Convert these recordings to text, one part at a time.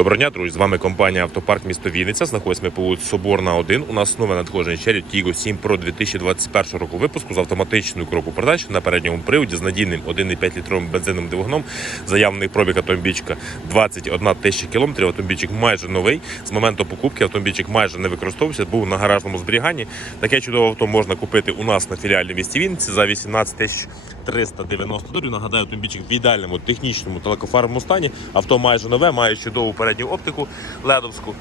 Доброго дня, друзі. З вами компанія Автопарк місто Вінниця. Знаходимося по вулиці Соборна 1. У нас нове надходження черрі Tiggo 7 Pro 2021 року випуску з автоматичною кроку передач на передньому приводі з надійним 1,5 літровим бензиновим двигуном. Заявлений пробіг автомобільчика 21 тисяча кілометрів. Автомобільчик майже новий. З моменту покупки автомобільчик майже не використовувався, був на гаражному зберіганні. Таке чудове авто можна купити у нас на філіалі місті Вінниці за 18 тисяч 390 доларів. Нагадаю, автомобільчик в ідеальному технічному та стані. Авто майже нове, має чудову передню оптику ледовську.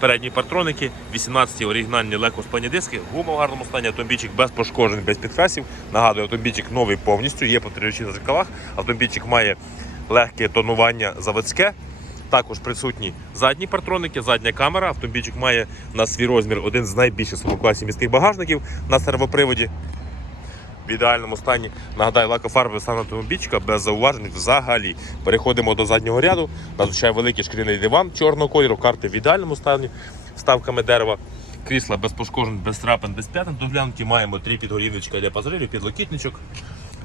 Передні партроники, 18 оригінальні легкосплані диски, гума в гарному стані, автомобільчик без пошкоджень, без підкрасів. Нагадую, автомобільчик новий повністю, є повторюючі на зеркалах. Автомобільчик має легке тонування заводське. Також присутні задні партроники, задня камера. Автомобільчик має на свій розмір один з найбільших в міських багажників на сервоприводі в ідеальному стані. Нагадаю, лакофарбовий стан автомобільчика без зауважень взагалі. Переходимо до заднього ряду. Надзвичай великий шкіряний диван чорного кольору, карти в ідеальному стані, вставками дерева. Крісла без пошкоджень, без трапин, без п'ятин доглянуті. Маємо три підгорівничка для пасажирів, підлокітничок,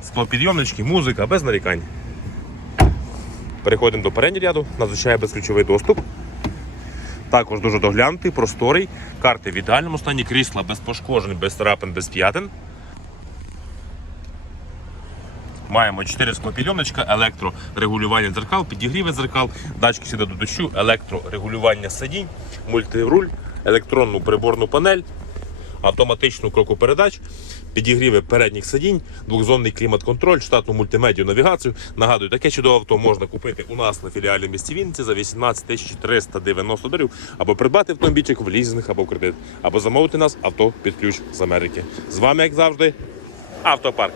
склопідйомнички, музика, без нарікань. Переходимо до переднього ряду, надзвичай безключовий доступ. Також дуже доглянутий, просторий. Карти в ідеальному стані, крісла без пошкоджень, без трапин, без п'ятин. Маємо 4 склопідйомничка, електрорегулювання дзеркал, підігріви дзеркал, датчики сіда до дощу, електрорегулювання сидінь, мультируль, електронну приборну панель, автоматичну кроку передач, підігріви передніх сидінь, двохзонний клімат-контроль, штатну мультимедію, навігацію. Нагадую, таке чудове авто можна купити у нас на філіалі місті Вінниці за 18 тисяч 390 доларів, або придбати автомобільчик в лізинг або в кредит, або замовити нас авто під ключ з Америки. З вами, як завжди, автопарк.